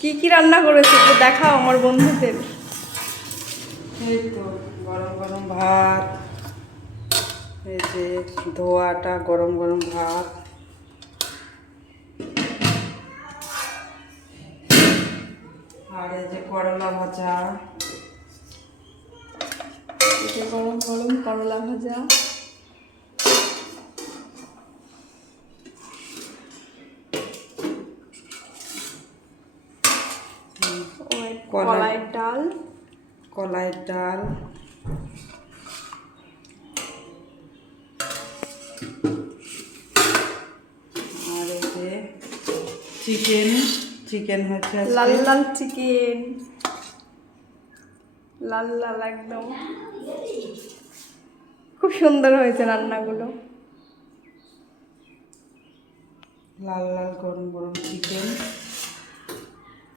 কি কি রান্না করেছে একটু দেখাও আমার বন্ধুদের। এই তো গরম গরম ভাত, এই যে ধোয়াটা গরম গরম ভাত, আর এই যে করলা ভাজা, এই যে গরম গরম করলা ভাজা, কলাইয়ের ডাল, কলাইয়ের ডাল, আর এই যে চিকেন, চিকেন হচ্ছে লাল লাল চিকেন, লাল লাল একদম, খুব সুন্দর হয়েছে রান্নাগুলো। লাল লাল গরম গরম চিকেন।